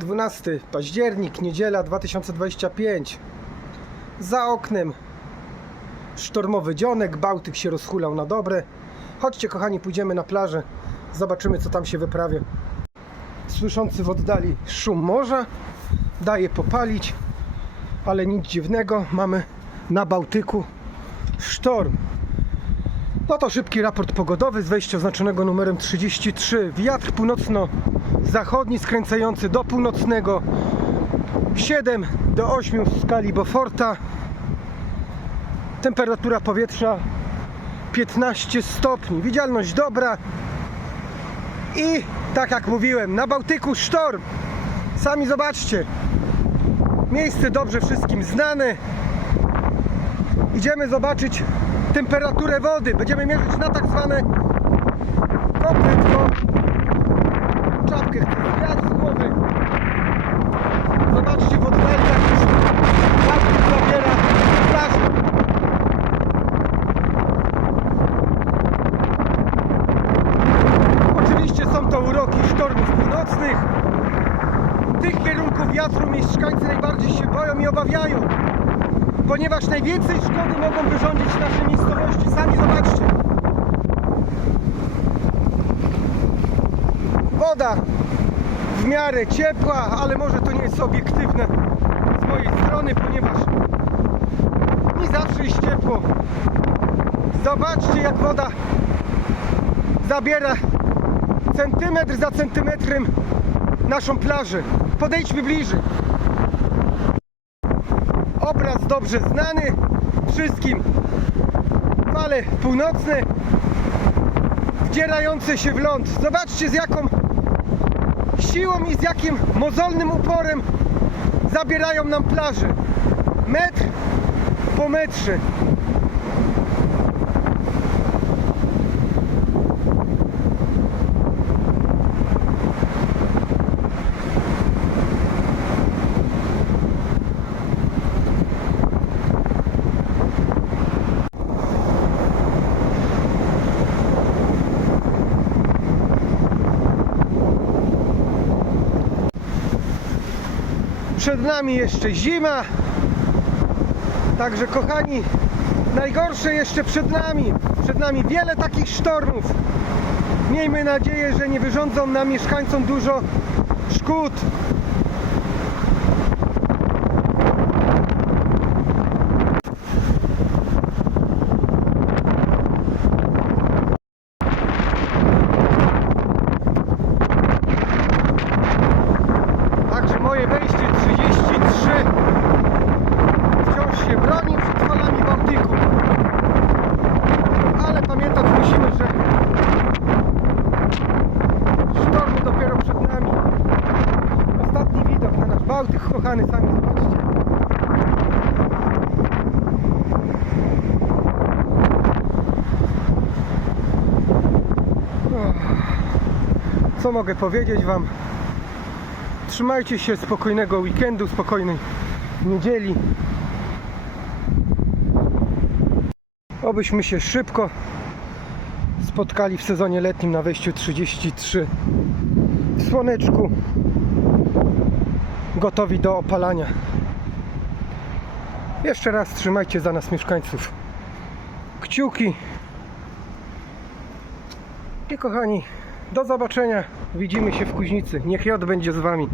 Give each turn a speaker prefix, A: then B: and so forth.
A: 12 październik, niedziela 2025. Za oknem sztormowy dzionek, Bałtyk się rozhulał na dobre. Chodźcie kochani, pójdziemy na plażę, zobaczymy co tam się wyprawia. Słyszący w oddali szum morza, daje popalić, ale nic dziwnego, mamy na Bałtyku sztorm. No to szybki raport pogodowy z wejścia oznaczonego numerem 33. Wiatr północno-zachodni skręcający do północnego 7 do 8 w skali Beauforta. Temperatura powietrza 15 stopni. Widzialność dobra. I tak jak mówiłem, na Bałtyku sztorm. Sami zobaczcie. Miejsce dobrze wszystkim znane. Idziemy zobaczyć temperaturę wody. Będziemy mierzyć na tak zwane kopytko. Czapkę zwiać z głowy. Zobaczcie w oddali jak już Bałtyk zabiera plażę. Oczywiście są to uroki sztormów północnych. Tych kierunków wiatru mieszkańcy najbardziej się boją i obawiają ponieważ najwięcej szkody mogą wyrządzić nasze miejscowości. Sami zobaczcie. Woda w miarę ciepła, ale może to nie jest obiektywne z mojej strony, ponieważ nie zawsze jest ciepło. Zobaczcie jak woda zabiera centymetr za centymetrem naszą plażę. Podejdźmy bliżej dobrze znany wszystkim. Fale północne wdzierające się w ląd. Zobaczcie z jaką siłą i z jakim mozolnym uporem zabierają nam plażę. Metr po metrze. Przed nami jeszcze zima. Także kochani, najgorsze jeszcze przed nami. Przed nami wiele takich sztormów. Miejmy nadzieję, że nie wyrządzą nam mieszkańcom dużo szkód. Także moje wejście 33 wciąż się broni przed falami Bałtyku. Ale pamiętać musimy, że sztormy dopiero przed nami. Ostatni widok na nasz Bałtyk, kochany, sami zobaczcie. Co mogę powiedzieć Wam? Trzymajcie się spokojnego weekendu, spokojnej niedzieli. Obyśmy się szybko spotkali w sezonie letnim na wejściu 33 w słoneczku, gotowi do opalania. Jeszcze raz trzymajcie za nas mieszkańców kciuki. I kochani, do zobaczenia. Widzimy się w Kuźnicy. Niech Jod będzie z Wami.